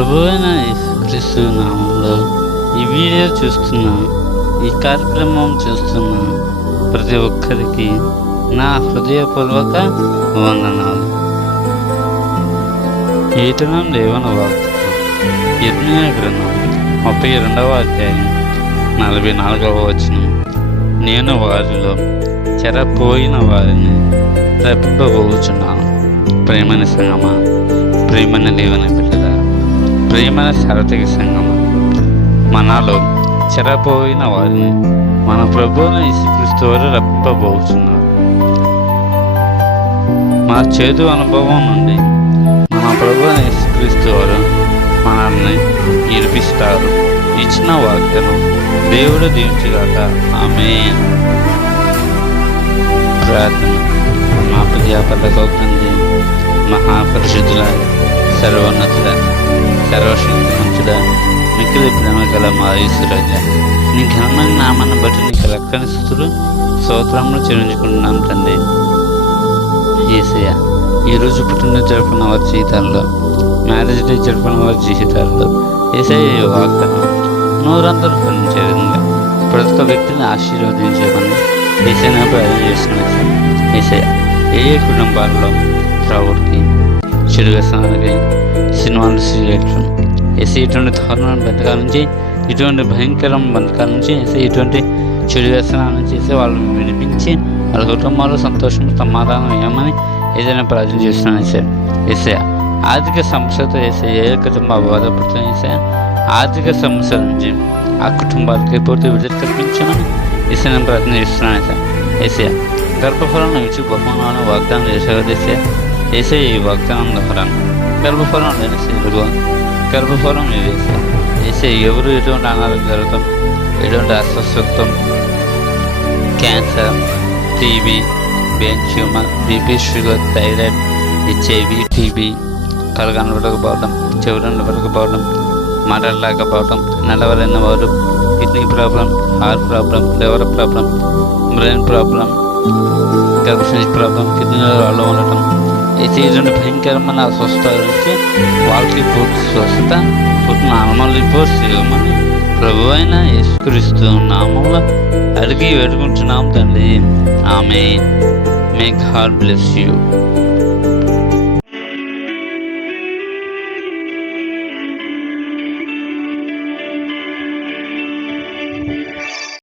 ప్రభువైన యేసుక్రీస్తు నామంలో ఈ వీడియో చూస్తున్న, ఈ కార్యక్రమం చూస్తున్న ప్రతి ఒక్కరికి నా హృదయపూర్వక వందనాలు. ఈతనం దేవుని వాగ్దానం యెర్మయా గ్రంథం 32వ అధ్యాయం 44వ వచనం. నేను వారిలో చెరపోయిన వారిని రప్పింపబోచున్నాను. ప్రేమని సంగమా, ప్రేమన దేవుని బిడ్డలారా, ప్రేమన సార్వత్రిక సంగమా, మనలో చెరపోయిన వారిని మన ప్రభువున యేసుక్రీస్తు వారు రప్పింపబోచున్నారు. మన చేదు అనుభవం నుండి మన ప్రభువున యేసుక్రీస్తు వారు మనల్ని విడిపిస్తారు. ఇచ్చిన వాగ్దానం దేవుడు దీవించుగాక. ఆమేన్. ప్రార్థన. మా పరలోకమందు మహాపరిశుద్ధుల, సర్వోన్నతుల, సర్వశక్తిమంతుడ, మిక్కిలి ప్రేమ గల మా యేసురాజా, నీ ఘనమైన నామాన్ని బట్టి నీకు లెక్కని స్తుతులు స్తోత్రములు చెల్లించుకుంటున్నాం తండ్రి. యేసయ్య, ఈరోజు పుట్టినరోజు జరుపుకున్న వారి జీవితాల్లో, మ్యారేజ్ డే జరుపుకున్న వారి జీవితాల్లో యేసయ్య వాగ్దానం నూరంతలు ఫలించే విధంగా ప్రతి ఒక్క వ్యక్తిని ఆశీర్వదించేమని యేసయ్య ప్రార్థన చేస్తున్నాను. యేసయ్య, ఏ కుటుంబాల్లో త్రావుడికి, చెడు వ్యసనాలకి, సినిమాలు, సీరియట్లు, ఇటువంటి దారుణమైన బంధకాల నుంచి, ఇటువంటి భయంకరమైన బంధకాల నుంచి, ఇటువంటి చెడు వ్యసనాల నుంచి వాళ్ళని వినిపించి వాళ్ళ కుటుంబాల్లో సంతోషం, సమాధానం ఏమని ఏదైనా ప్రార్థన చేస్తున్నాను. ఏసయ్య, ఆర్థిక సమస్యతో ఏ కుటుంబ బాధపడుతున్న ఆర్థిక సమస్యల నుంచి ఆ కుటుంబాలకి పూర్తి విడుదల కల్పించమని ఏసయ్య ప్రార్థన చేస్తున్నాను. ఏసయ్య, గర్భఫలం ఇచ్చి బహుమానాలను వాగ్దానం చేసే ఏసయ్య, ఈ వాగ్దానం ద్వారా గర్భఫలం లేని స్త్రీలకు గర్భఫలం వేసే ఎవరు ఎటువంటి అనారోగ్యాలతో, ఎటువంటి అస్వస్థతతో, cancer, TB, brain tumour, BP, sugar, thyroid, HIV, TB, కళ్ళు కనబడకపోవడం, చెవులు కనబడకపోవడం, మాట్లాడలేకపోవడం, నడవలేని వారు, kidney problem, heart problem, liver problem, brain problem, గర్భసంచి ప్రాబ్లం, కిడ్నీలో రాళ్ళు ఉండటం, ఇటువంటి భయంకరమైన అస్వస్థత నుంచి వాళ్ళకి పూర్తి స్వస్థత, పూర్తి నార్మల్ రిపోర్ట్స్ ఇవ్వమని ప్రభువైన యేసుక్రీస్తు నామంలో అడిగి వేడుకుంటున్నాం తండ్రి. ఆమేన్. May God bless you.